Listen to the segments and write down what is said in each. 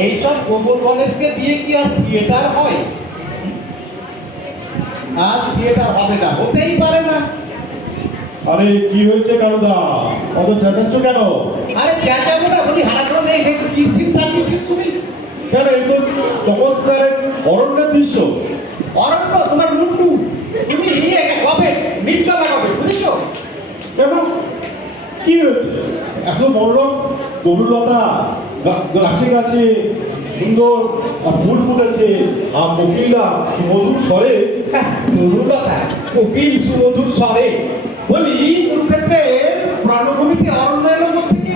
এইসব গোবর গণেশকে দিয়ে কি আর থিয়েটার হয়? আজ থিয়েটার হবে না, হতেই পারে না। আরে কি হয়েছে কানুদা, অত চেঁচাচ্ছ কেন? আরে চেঁচাবো না, বলি হারানো নেই, একটু কি চিন্তা দিচ্ছিস তুমি? কেন, এই তো চমৎকার অরণ্যের দৃশ্য। অরণ্য তোমার মুন্ডু, তুমি কবে নির্জলা লাগাবে, বুঝেছো? কেন, কি হয়েছে? এত মনোরম তরুলতা, গাছে গাছে সুন্দর ফুল ফুটেছে, আর কোকিলরা সুমধুর স্বরে। তরুলতা, কোকিল সুমধুর স্বরে, বলি কুরুক্ষেত্রের রণভূমিতে অরণ্য এলো থেকে,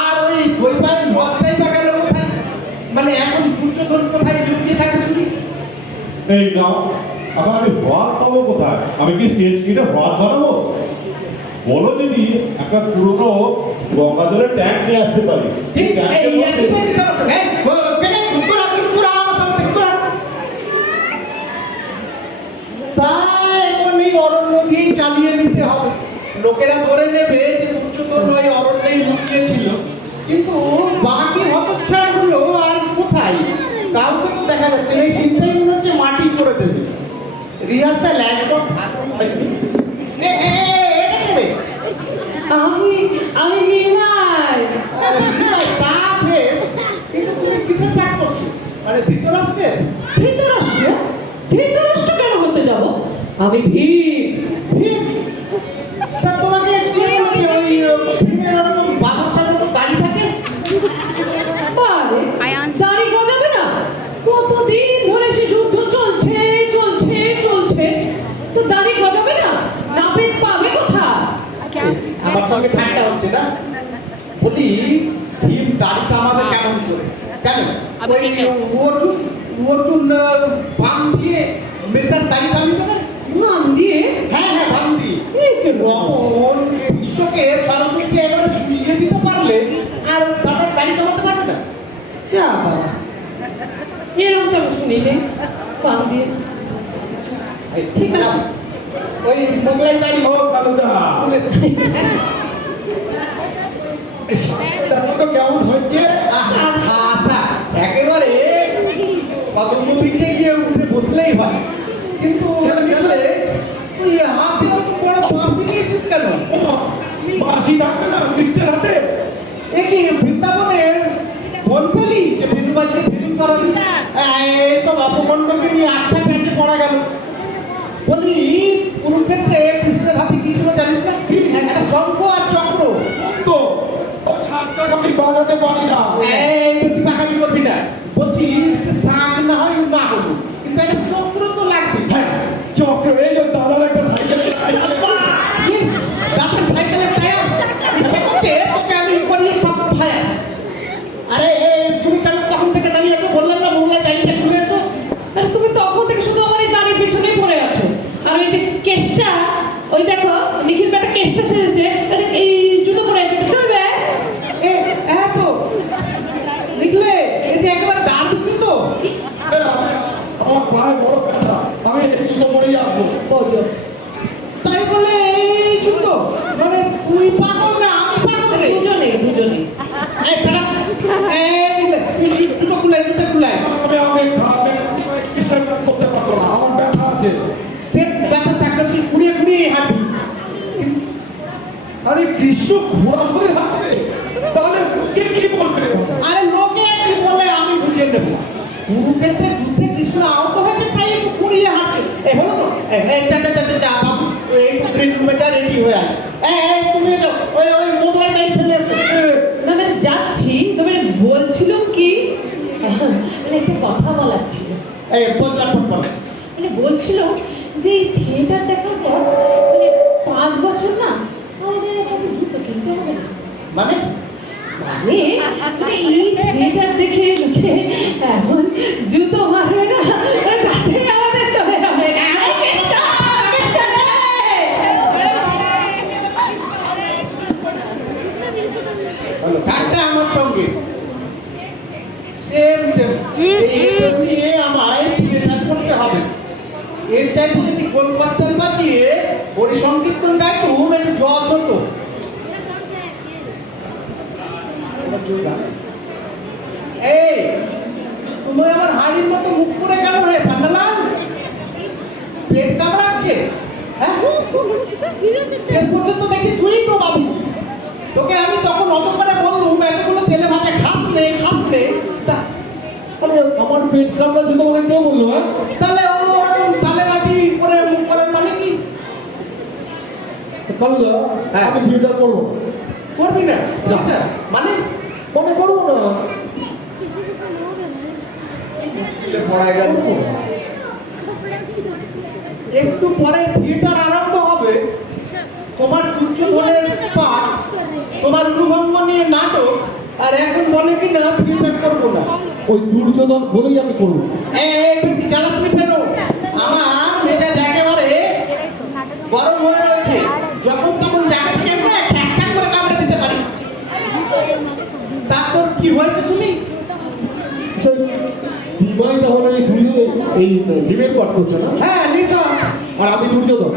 আর ওই দৈবায় মজ্জাই বা গেল কোথায়? মানে এখন দুর্যোধন কোথায় লুকিয়ে থাকে শুনি? এই নাও, আবার আমি হওয়ার পাবো কোথায়? আমি কি স্টেজ কিনে হওয়ার বানাবো? বলো যদি একটা পুরনো গঙ্গা জলের ট্যাঙ্ক নিয়ে আসতে পারি। ঠিক অরণ্য দিয়েই চালিয়ে নিতে হবে। লোকেরা ধরে নেবে যে দুর্যোধন ওই অরণ্যেই লুকিয়েছিল, কিন্তু বাকি হতচ্ছাড়া গুলো আর কোথায়? কাউকে তো দেখা যাচ্ছে না। এই সিনটাই মনে হচ্ছে মাটি করে দেবে। রিহার্সাল একদম আমি নিমাই। কিন্তু তুমি কিসের প্ল্যান করছো? মানে ধৃতরাষ্ট্রের? ধৃতরাষ্ট্র? ধৃতরাষ্ট্র কেন হতে যাব? আমি ভীম। ভীম? তা তোমাকে কে বলেছে ওই ভীমের ওরকম বাদশার মতো দাড়ি থাকে? আরে দাড়ি গজাবে না? কতদিন ধরে সে যুদ্ধ চলছে চলছে চলছে, তো দাড়ি গজাবে না? নাপিত পাবে কোথায়? আমার সঙ্গে ঠান্ডা হচ্ছে না? বলি ভীম দাড়ি কামাবে কেমন করে? কেন ওই অর্জুন বাম দিয়ে মেজার দাড়ি কামাবে না? মান দিয়ে? হ্যাঁ হ্যাঁ, বাম দিয়ে। বিশ্বকে সরস্বতী এবারে শুলিয়ে দিতে পারলে আর তাদের দাড়ি কামাতে পারবে না? যা বাবা, এরকম কেমন শুনিলে? মান দিয়ে ঠিক আছে। ওই মোগলাই দাড়ি ও কানুদা, দেখো তো কেমন হচ্ছে। আচ্ছা, একেবারে পদ্মপীঠে গিয়ে উঠে বসলেই হয়, কিন্তু গেলে ওই হাতে অত বড় বাঁশি নিয়েছিস কেন? বাঁশি থাকবে না বৃত্তের হাতে? একই বৃন্দাবনের বন পেলি যে বৃন্দাবাজকে ধীরে করাবি? এইসব অপকণ্ডকে নিয়ে আচ্ছা প্যাঁচে পড়া গেল। বলি কুরুক্ষেত্রে কৃষ্ণের হাতে কি ছিল জানিস না? একটা শঙ্খ আর চক্র। তো সাতটা আমি বাজাতে পারি না। এই বলছি পাকামি করবি না, বলছি শাক না হয় না হলো, কিন্তু একটা চক্র তো লাগবে। হ্যাঁ, চক্র। এই যে দাদার একটা সাইকেল, বাপের সাইকেলের টায়ার ইচ্ছে করছে তোকে আমি করিয়ে ভাইয়া। আরে তুমি কেন তখন থেকে দাঁড়িয়ে আছো? বললাম না মোগলাই দাঁড়িয়ে খুলে এসো। আরে তুমি তখন থেকে শুধু আমার এই দাড়ির পিছনেই পড়ে আছো। আর ওই যে কেশটা, ওই দেখো নিখিল বেটা কেশটা সেরেছে, এই জুতো পরে আছে, চলবে? তো লিখলে এই যে একবার দাঁড় দিচ্ছি তো। আমার পায়ে বড় ব্যথা, আমি জুতো পরেই আসবো। বোঝো, তাই বলে এই জুতো, মানে তুই পাগল না আমি পাগল? দুজনেই। এই সারা এই জুতো খুলাই, জুতো খুলাই। আমি খাবে কিছু করতে পারবো না, আমার ব্যথা আছে। সে ব্যথা থাকলে তুই ঘুরিয়ে ঘুরিয়ে হাঁটবি। আরে কৃষ্ণ ঘোড়া ধরে হাঁটবে, তাহলে কে কি বলবে? আরে লোকে কি বলে আমি বুঝিয়ে দেবো। কুরুক্ষেত্রের যুদ্ধে কৃষ্ণ আহত হয়েছে, তাই একটু ঘুরিয়ে হাঁটছে। এই হলো তো? যা বাবু, এই গ্রিন রুমে যা, রেডি হয়ে আয়। তুমি যাও, ওই মোগলাই গাড়ি ফেলে এসো। না মানে যাচ্ছি, তবে বলছিলাম কি, মানে একটা কথা বলার ছিল। এই পঞ্চাশ ফুট বলো। মানে বলছিলাম যে এই থিয়েটার দেখার পর মানে 5 বছর না আমাদের একটা জুতো কিনতে হবে না? মানে মানে মানে এই থিয়েটার দেখে লোকে এখন জুতো মারবে না, তাতে আমাদের চলে যাবে। ঠান্ডা আমার সঙ্গে সেম এটা নিয়ে আমায় থিয়েটার করতে হবে। এর চাইতে যদি কলকাতার বাজিয়ে পরিসংকীর্তন গাইতুম একটু সহজ হতো। এই তুমি আমার হাড়ির মতো মুখ করে কেন রে পান্ডালাল? পেট কামড়াচ্ছে? হ্যাঁ, শেষ পর্যন্ত দেখছি তুই ডোবাবি। তোকে আমি তখন অত করে বললুম এতগুলো তেলে ভাজা খাস নে আরে আমার পেট কামড়াচ্ছে তোমাকে কে বললো? হ্যাঁ, তাহলে ওরকম তালে বাটি করে মুখ করার মানে কি? কালুদা, হ্যাঁ। আমি থিয়েটার করবো না। করবি না? না। এটা মানে মনে করবো না। পড়ায় গেল। একটু পরে থিয়েটার আরম্ভ হবে, তোমার দুর্যোধনের পাঠ, তোমার অনুভঙ্গ নিয়ে নাটক, আর এখন বলে কি না থিয়েটার করবো না। ওই দুর্যোধন বলেই আমি করবো। বেশি জ্বালাসনি কেন? আমার মেজাজ একেবারে গরম হয়ে রয়েছে। যখন তখন জায়গা থেকে একটা ঠ্যাক ঠ্যাক করে কামড়ে দিতে পারি। তারপর কি হয়েছে শুনি? আচ্ছা, দিমাই তাহলে এই ডিবেট পাঠ করছে না? হ্যাঁ, নির্দোষ। আর আমি দুর্যোধন?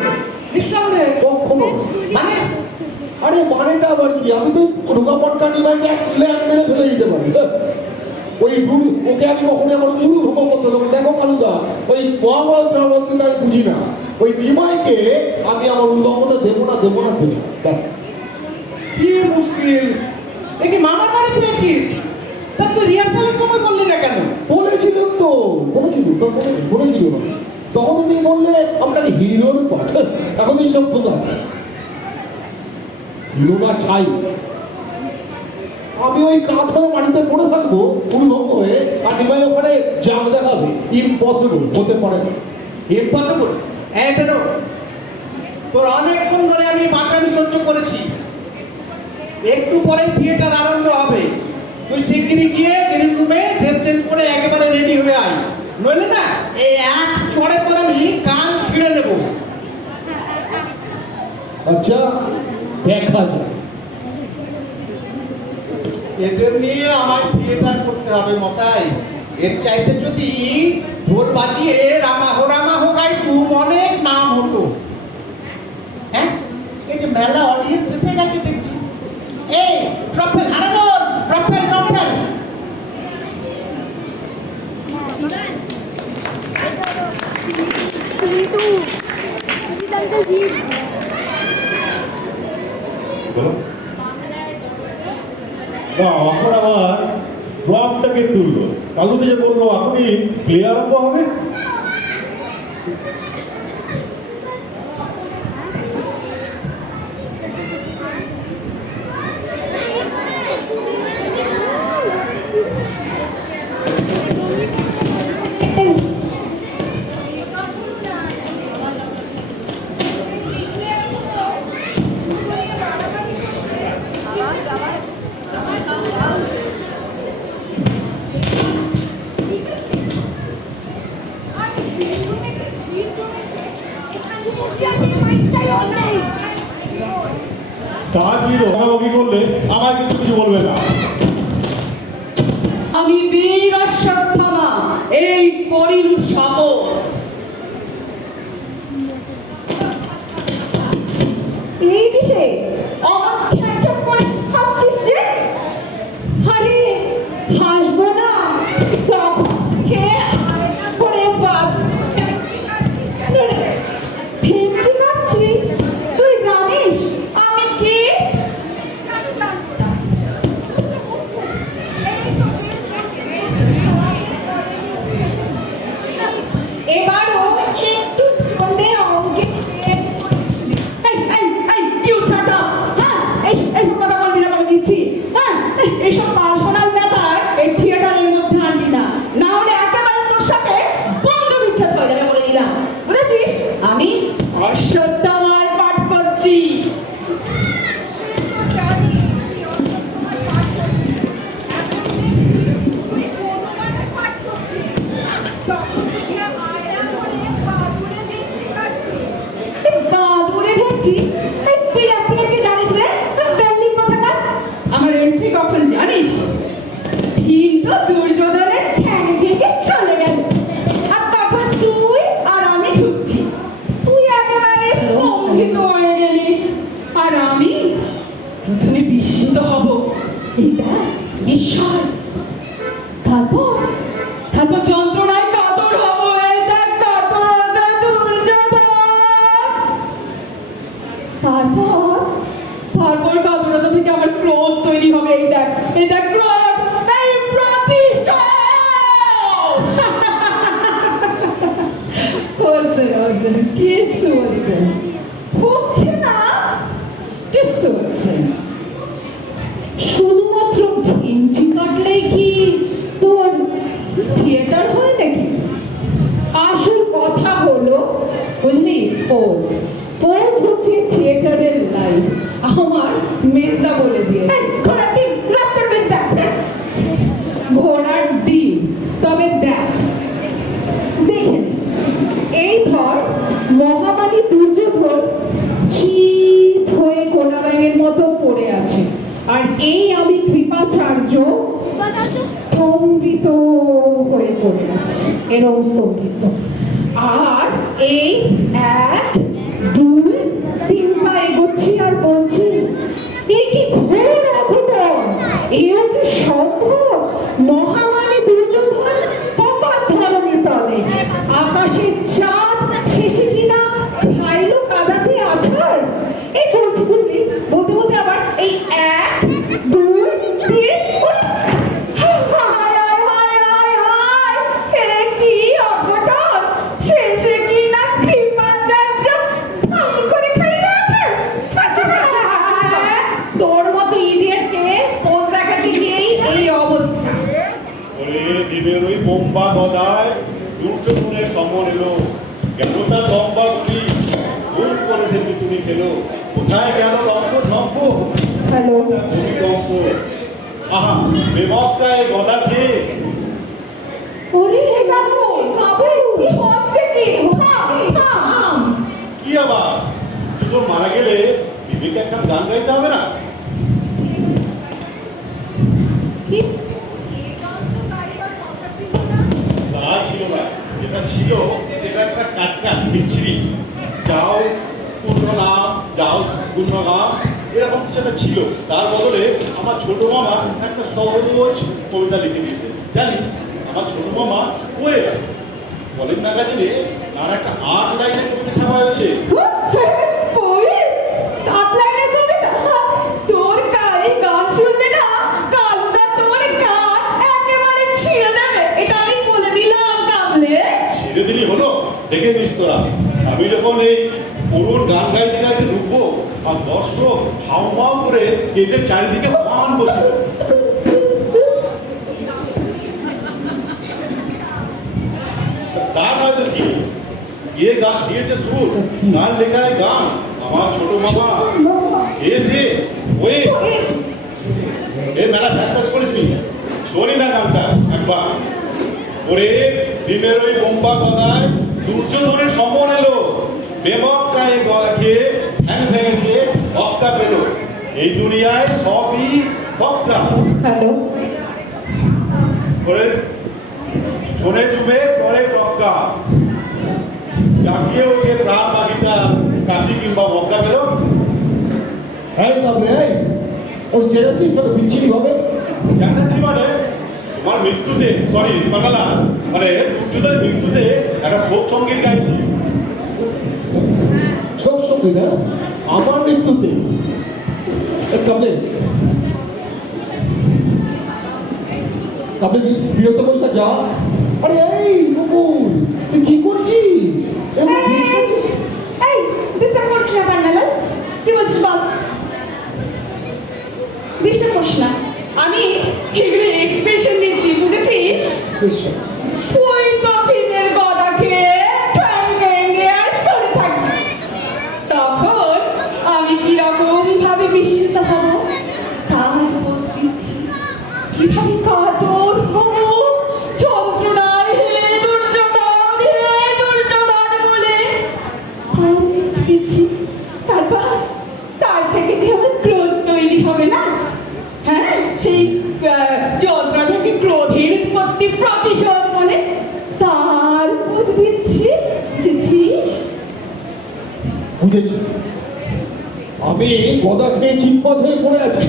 নিঃসন্দেহে। কখনো না। মানে আরে মানেটা আবার কি? আমি তো রোগাপটকা নিমাইকে ল্যান্ড মেরে ফেলে দিতে পারি। ওই ওকে আমি কখনো আমার পুরো ভোগ করতে দেবো। দেখো কালুদা, ওই মহাভারত কিন্তু আমি বুঝি না। ওই নিমাইকে আমি আমার উদমতা দেবো না ব্যাস। কি মুশকিল! দেখি মামার বাড়ি পেয়েছিস, তা তুই রিহার্সালের সময় বললি না কেন? বলেছিল না। তখন তুমি বললে আপনাকে হিরোর পাঠ। এখন এই সব ফোকাস হিরো না ছাই। আমি ওই কাঁথা মাটিতে পড়ে থাকবো উলঙ্গ হয়ে, আর নিমাই ওখানে জাগ দেখাবে। ইম্পসিবল, হতে পারে না। ইম্পসিবল। বেরো। তোর অনেকক্ষণ ধরে আমি বাঁকামি সহ্য করেছি। একটু পরে থিয়েটার আরম্ভ হবে। তুই শিগগিরই গিয়ে গ্রিন রুমে ড্রেস চেঞ্জ করে একেবারে রেডি হয়ে আয়, নইলে না এই এক চড়ে করে আমি কান ছিঁড়ে নেব। আচ্ছা, দেখা যায়। এদের নিয়ে আমায় থিয়েটার করতে হবে মশাই। এর চাইতে যদি ঢোল বাজিয়ে রামা হো গাইতু অনেক নাম হতো। হ্যাঁ, এই যে মেলা অডিয়েন্স এসে গেছে দেখছি। এই ট্রফেল হারানোর ট্রফেল না, এখন আমার ড্রপটাকে তুললো। কালুতে যে বললো এখনই প্লে আরম্ভ হবে। কাজ হিরো ভাগাভাগি করলে আমায় কিন্তু কিছু বলবে না। আমি বীর অশ্বত্থামা, এই করিনু শপথ। এই দিশে আমার খ্যাট করে হাসছিস যে? আরে হাসবো না তখন কে করে বাদ ফেঞ্চি কাটছি। তুই জানিস আমি কে? এবারও একটু জন্যে অঙ্কে এইসব কথা বলবি না বলে দিচ্ছি। হ্যাঁ, এইসব পার্সোনাল ব্যাপার এই থিয়েটারের মধ্যে আনবি না, না হলে একেবারে তোর সাথে বন্ধু বিচ্ছেদ হয়ে যাবে বলে দিলাম, বুঝেছিস? আমি অশ্বত্থামার পাঠ করছি। বাদুড়ে ভেবেছি তুই এখন কি জানিস রে? বেল্লি কথাটা আমার এন্ট্রি কখন জানিস? ভীম তো দুর্যোধনের ঠ্যাং ভেঙে চলে গেল, আর তখন তুই আর আমি ঢুকছি। তুই একেবারে স্তম্ভিত হয়ে গেলি, আর আমি প্রথমে বিস্মিত হব। এটা ঈশ্বর, তারপর পোজ পোজ হচ্ছে থিয়েটারের লাইফ। আমার মেজদা বলে দিয়েছে ঘোড়ার ডিম রাত্রের মেজদা ঘোড়ার ডিম। তবে দেখ দেখে নে, এই ধর মহামারী দুর্যোধন চিত হয়ে কোলা ব্যাঙের মতো পড়ে আছে, আর এই আমি কৃপাচার্য স্তম্ভিত হয়ে পড়ে আছে, এরকম স্তম্ভিত। আর এই 1 2 3 পা এগোচ্ছি আর বলছি এই কি ঘোর অঘটন, এও কি সম্ভব? মহামারী দুর্যোধন কপাল ধরণী তলে, আকাশের চাঁদ শেষে কিনা খাইলো কাদাতে আছাড়। এই বলছি বুঝলি, বলতে বলতে আবার এই 1 2 3 শেষে কিনা কৃপাচার্য ঠাই করে খাই আছে। তোর মতো ইডিয়েটকে পোজ দেখাতে গিয়েই এই অবস্থা। ওরে ভীমের ওই বোম্বা গদায় দুর্যোধনের সমর এলো, কেন তার লম্বা গুলি ভুল করেছে তুমি খেলো, কোথায় গেল লম্ব ঝম্প হ্যালো ভূমিকম্প। আহা বেমক্কা এই গদা খেয়ে ওরে বাবু কাবু কি হচ্ছে কি? কি আবার যখন মারা গেলে বিবেকে একটা গান গাইতে হবে না? তা ছিল না, যেটা ছিল সেটা একটা কাটকা বিচ্ছিরি, যাও পূর্ণ নাম যাও পূর্ণ নাম এরকম কিছু একটা ছিল। তার বদলে আমার ছোট মামা একটা সহজ কবিতা লিখে দিয়েছে। জানিস আমার ছোট মামা পোয়েট, কলেজ ম্যাগাজিনে তার একটা 8 লাইনের কবিতা ছাপা হয়েছে। তোর কাই গান শুনলে না কালুদা তোর গান একেবারে ছিঁড়ে দেবে, এটা আমি বলে দিলাম। কাবলে ছেড়ে দিলি হলো, দেখে নিস তোরা। আমি যখন এই অরুণ গান গাইতে গাইতে ঢুকবো আর দর্শক হাউমাউ করে এদের চারিদিকে পান বসে, তা নয়তো কি এ গান দিয়েছে সুর, গান লেখায় গান। আমার ছোট বাবা এসে ওই এ মেলা ফ্যান্টাস করিসনি, শোনি না গানটা একবার। ওরে ভীমের ওই বোম্বা গদায় দুর্যোধনের সমর এলো, বেমক্কায় গদা খেয়ে ঠ্যাং ভেঙেছে অক্কা পেল, এই দুনিয়ায় সবই ফক্কা। হ্যালো ওরে শোনে ডুবে করে টক্কা, জাগিয়ে ওকে প্রাণ বাগিতা কাশি কিংবা মক্কা পেল। এই তবে এই ওই চেয়েছিস কত বিচ্ছিরি হবে। জানাচ্ছি মানে তোমার মৃত্যুতে সরি বাংলা মানে দুর্যোধনের মৃত্যুতে একটা শোক সঙ্গীত গাইছি। সব সঙ্গীত হ্যাঁ আমার মৃত্যুতে তবে তবে বিরত করিস না, যা। আরে এই নকুল তুই কি করছিস? এরকম ভিজ করছিস? এই ডিস্টার্ব করছিস না পান্ডালাল, কি বলছিস বল? ডিস্টার্ব করিস না, আমি এগুলো এক্সপ্রেশন দিচ্ছি, বুঝেছিস? তুই তো ভীমের গদা খেয়ে ঠ্যাং ভেঙে আর পড়ে থাকবি, তখন আমি কিরকম ভাবে বিস্মিত হব তার পোজ দিচ্ছি, কিভাবে কাতর হব যন্ত্রণায়, হে দুর্যোধন বলে দিচ্ছি। তারপর তার থেকে যে আমার ক্রোধ তৈরি হবে না, হ্যাঁ সেই যন্ত্রণা থেকে ক্রোধের উৎপত্তি প্রতিশোধ বলে তার পোজ দিচ্ছি, বুঝেছিস? বুঝেছি, আমি গদা খেয়ে চিৎপথ হয়ে পড়ে আছি,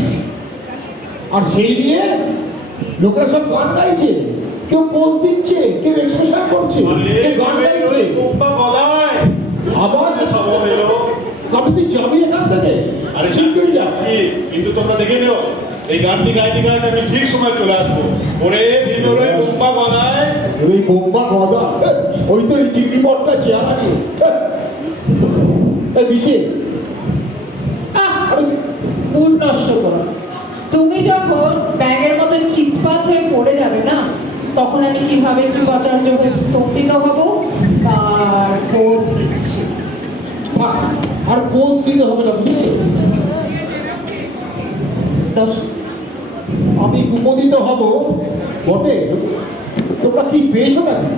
আর সেই নিয়ে লোকেরা সব গান গাইছে, কেউ পোজ দিচ্ছে, কেউ এক্সপ্রেশন করছে, কেউ গান গাইছে। বোম্বা গদায় আবার সমর এলো। আপনি তুই যাবি এখান থেকে? আরে চিন্তা যাচ্ছি, কিন্তু তোমরা দেখে নিও এই গানটি গাইতে গাইতে আমি ঠিক সময় চলে আসবো। ওরে ভিতরে বোম্বা গদায় ওই বোম্বা গদা, ওই তো এই চিংড়ি পটকা চেহারা নিয়ে বিশে মুড নষ্ট করো। তুমি যখন ব্যাঙের মতো চিৎপাত হয়ে পড়ে যাবে না, তখন আমি কিভাবে কৃপাচার্য হয়ে স্তম্ভিত হব তার পোজ দিচ্ছি। থাক, আর কোচ দিতে হবে না, বুঝলি? আমি উপদিত হব বটে, তোমরা কি পেয়েছো নাকি?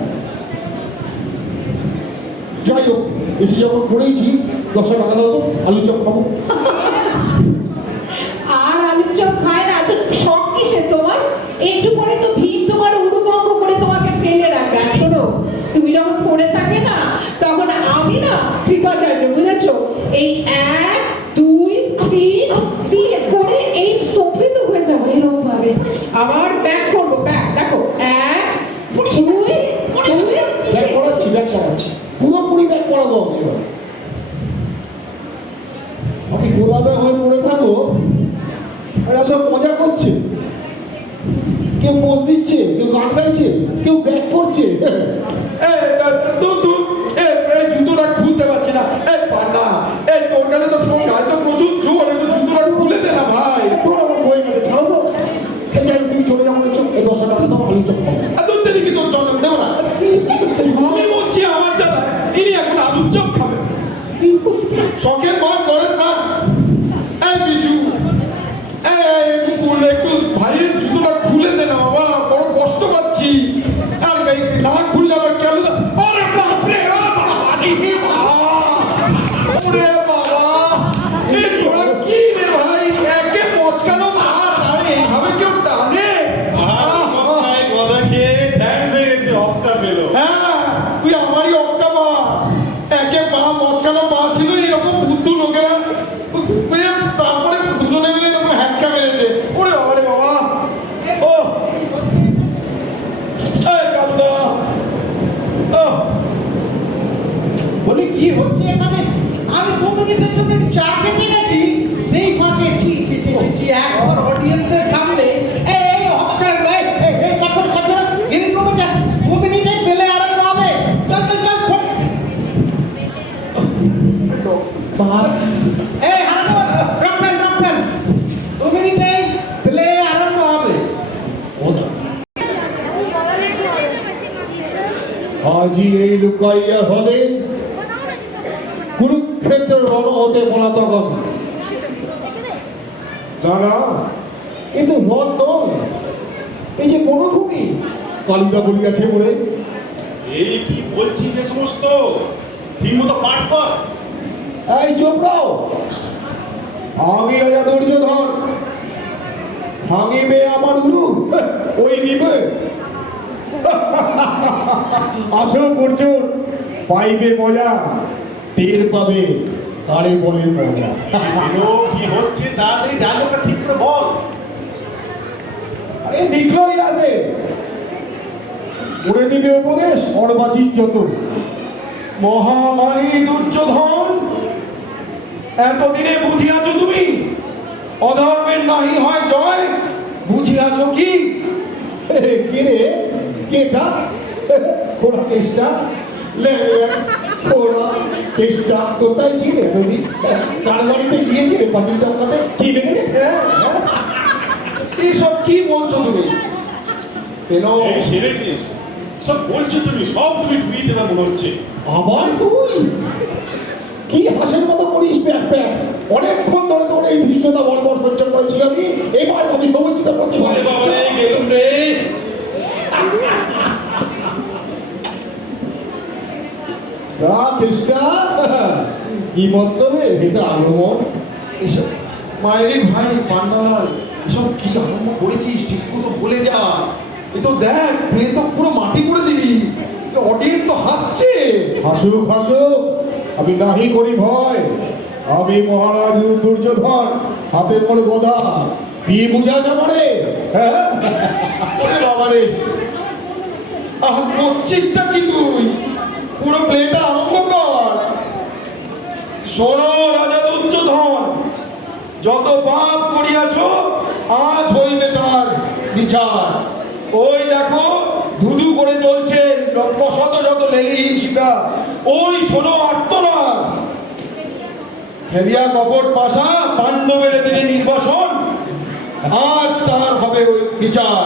যাই হোক, এসে যখন পড়েইছি 10 টাকা দাও তো, আলু চপ খাবো। আর আলুর চপ খায় না তো শখ কিসের তোমার? একটু পরে তো ভিড় তোমার উড়ুবঙ্গ করে তোমাকে ফেলে রাখবে। আর শোনো, তুমি যখন পড়ে থাকে না তখন আমি না কৃপাচার্য, বুঝেছো? এই 1 2 3 দিয়ে করে এই স্তম্ভিত হয়ে যাবো এরকম ভাবে। আবার ব্যাক করবো, ব্যাক দেখো 1 2 ব্যাক করাচ্ছি, ব্যাক করাচ্ছি, পুরোপুরি ব্যাক করাবো আমি এবার। আমি গোলাপে হয়ে পড়ে থাকবো, এরা সব মজা করছে, কেউ পোজ দিচ্ছে, কেউ গান গাইছে, কেউ ব্যাক করছে। জুতোটা খুলতে পারছি না, এই পান্না, এই তোর কাছে তো গায়ে তো প্রচুর জোর, একটু জুতোটা খুলে দে না ভাই। তোর আমার বয়ে গেলে ছাড়ো তো। এই যাই, তুমি চলে যাও, বলেছো এই 10 টাকা দাও, আলু চপ খাবো। তোর দেরি কি তোর চশমা দেবো না? আমি বলছি আমার জানা ইনি এখন আলুর চপ খাবে। শখের বল করেন না। এই বিশু, এই মুকুল, একটু ভাইয়ের জুতোটা খুলে দে না বাবা, বড় কষ্ট পাচ্ছি। আর না খুললে আবার কেন? আরে বাপরে, ওরে বাবা, এই তোরা কি রে ভাই, একে মচকানো মার, আরে এইভাবে কেউ টানে? কথা খেয়ে ঠ্যাং হয়ে গেছে, হপ্তা পেলো। হ্যাঁ, তুই আমারই অক্কা মা। একে মা মচকানো মা ছিল, এরকম বুদ্ধ লোকেরা তারপরে দুজনে মিলে এরকম হ্যাচকা মেরেছে। ওরে বাবা রে বাবা, ও এই কাদুদা, বলি কি হচ্ছে এখানে? আমি 2 মিনিটের জন্য একটু চা খেতে গেছি, সেই ফাঁকে ছি ছি ছি ছি ছি, একবার অডিয়েন্সের সামনে এই হতছাড়া, এই সব গিরিন রুমে যা, 2 মিনিটে পেলে আরম্ভ হবে। চল চল চল, ফট। এই হারানো রকমেন 2 মিনিটে পেলে আরম্ভ হবে। আজি এই লুকাইয়া হলে কুরুক্ষেত্রের রণ হতে বলা তখন। না না, কিন্তু রণ নয়, এই যে মরুভূমি, কালিদা বলিয়াছে বলে। এই কি বলছিস এ সমস্ত? ঠিক মতো পাঠ কর। এই চোপড়াও, আমি রাজা দুর্যোধন, ভাঙিবে আমার উরু, ওই নিবে। আসো করছুন, পাইবে মজা, টের পাবে তারে বলে মজা। এলো কি হচ্ছে, তাড়াতাড়ি ডায়লগটা ঠিক করে বল। আরে লিখলই আছে, উড়ে দিবে উপদেশ অর্বাচীন যত। মহামারী দুর্যোধন, এতদিনে বুঝিয়াছ তুমি অধর্মের নাহি হয় জয়, বুঝিয়াছ কি? কে রে, কেটা? খোড়া কেষ্টা, খোড়া কেষ্টা কোথায় ছিলে তুমি? কার বাড়িতে গিয়েছিলে পাঁচিল টপকাতে? কি লেগেছে? এইসব কি বলছো তুমি? কেন এই সেরেছিস, সব বলছো তুমি, সব তুমি ডুবিয়ে দেবে মনে হচ্ছে। আবার তুই কি হাসের মতো করিস প্যাক প্যাক? অনেকক্ষণ ধরে তোর এই ভীষণতা বলবর সহ্য করেছি আমি, এবার আমি সমুচিত প্রতিভা। আরে বাবা রে, গেলুম রে। কৃষ্ণা কি মন্তব্যে এটা আগমন? এসব মায়ের ভাই পান্ডাল, এসব কি আরম্ভ করেছিস ঠিক মতো বলে যা। এ তো দেখ, প্লেন তো পুরো মাটি করে দিবি, অডিয়েন্স তো হাসছে। হাসুক হাসুক, আমি নাহি করি ভয়, আমি মহারাজ দুর্যোধন, হাতের পরে গদা, কি বুঝাছ আমারে? হ্যাঁ, ওরে বাবা রে, আহ করছিসটা কি তুই? পুরো প্লেটা আরম্ভ কর। শোনো রাজা দুর্যোধন, যত পাপ করিয়াছ আজ হইবে তার বিচার। ওই দেখো ধুধু করে জ্বলছে শত শত লেলি হিংসিকা, ওই শোনো আর্তনাদ। খেলিয়া কপট পাশা পাণ্ডবের দিনে নির্বাসন, আজ তার হবে ওই বিচার।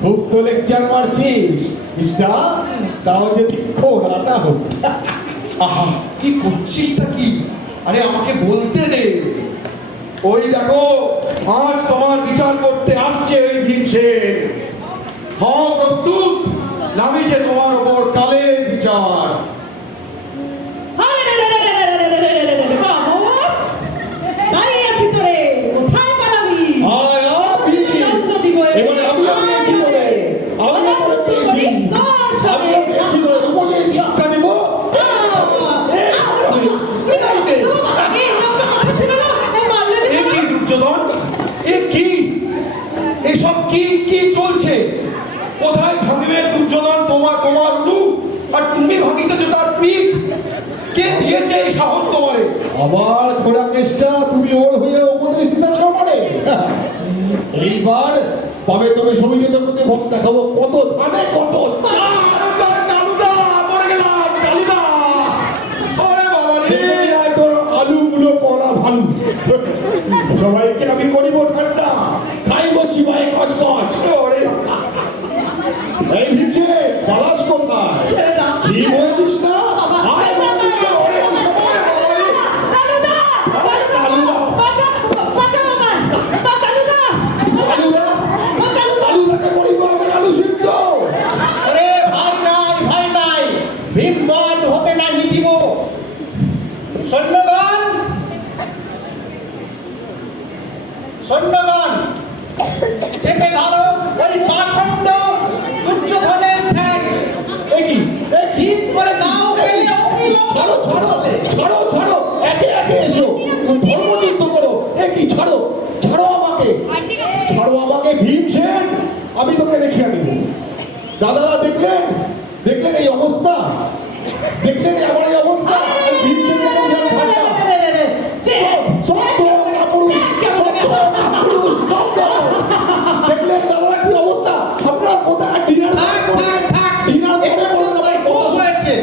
খুব তো লেকচার মারছিস কৃষ্ণা, তাও যদি খোড়াটা হোক। আহা কি করছিসটা কি? আরে আমাকে বলতে দে। ওই দেখো আজ তোমার বিচার করতে আসছে ওই ভীমসেন। হও প্রস্তুত, নামিছে তোমার ওপর কালের বিচার। দাঁড়িয়ে আছি তো রে, কোথায় পালাবি? আয় আয় ভীম। এবারে আমিও পেয়েছি তোরে, আমিও তোরে পেয়েছি, আমিও পেয়েছি তোরে। উপরে শিক্ষা দেব। এ কি দুর্যোধন? এ কি? এসব কি কি চলছে? কোথায় ভাঙবে দুর্যোধন তোমার উলু, আর তুমি ভাঙিতেছো তার পিঠ? কে দিয়েছে এই সাহস তোমারে? আবার ঘোড়া কেষ্টা তুমি ওর হয়ে উপদেশ দিতেছ মানে? এইবার পাবে তুমি সমিতিতে প্রতি ভোট দেখাবো কত ধানে কত আলুগুলো পড়া ভালো। সবাইকে আমি করিব ঠান্ডা, খাইব চিবাই কচকচ। ওরে এই ভিড়ে পালাস কোথায়? কি বলছিস না? আয় মাটিতে ওরে সময় ওরে আলুদাকে করিব আমি আলু সিদ্ধ। আরে ভাই নাই, ভীম বল হতে নাহি দিব। সৈন্যগণ, সৈন্যগণ, চেপে ধরো ওই পাষণ্ড দুর্যোধনের ঠ্যাং। এই কি? হিত করে দাও, পেলে অখিল ছাড়ো ছাড়ো ছাড়ো ছাড়ো, একে একে এসো, ধর্মযুদ্ধ করো। এ কি? ছাড়ো ছাড়ো আমাকে, ছাড়ো আমাকে ভীমসেন, আমি তোকে দেখিয়ে আনিব। দাদারা দেখলেন দেখলেন এই অবস্থা, দেখলেন আমার এই অবস্থা। ভীমসেনকে বলছি আমি ঠান্ডা। দেখলেন দাদারা কি অবস্থা? আপনারা কোথায় ডিনার থাক, থাক, থাক। ডিনার এটা তো তোমার দোষ হয়েছে।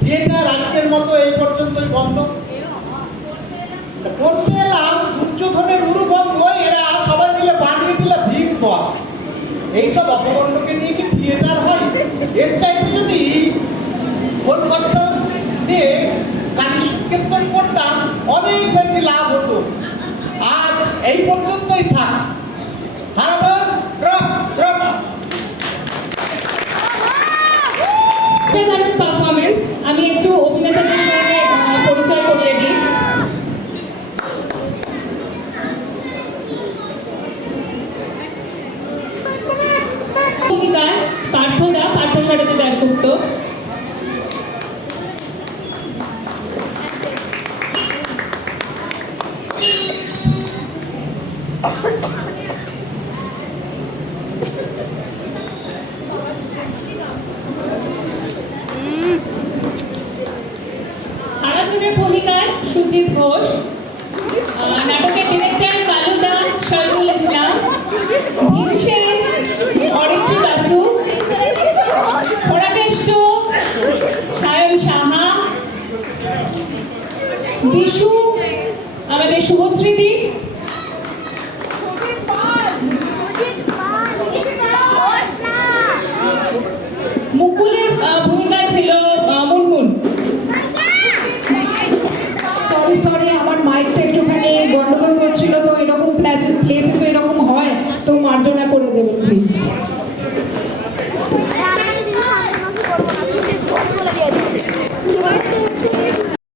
থিয়েটার আজকের মতো এই পর্যন্তই বন্ধ। করতে এলাম দুর্যোধনের উরুভঙ্গ, এরা সবাই মিলে বানিয়ে দিল ভীম বল। এইসব অপকণ্ডকে নিয়ে কি থিয়েটার হয়? এর চাইতে যদি কলকাতা নিয়ে কালী সংকীর্তন করতাম অনেক বেশি লাভ হতো। আজ এই পর্যন্তই থাক। Haradhan drop drop. দারুণ পারফরমেন্স। আমি একটু অভিনেতাদের সঙ্গে পরিচয় করিয়ে দিই। ভূমিকায় পার্থদা, পার্থসারথী দাশগুপ্ত। হারাধনের ভূমিকায় সুজিত ঘোষ। নাটকের ডিরেক্টর কালুদা শহীদুল ইসলাম। ভীমসেন অরিত্রী বাসু। পরাকেষ্ট সায়ন সাহা। বিশু আমাদের শুভশ্রীদি।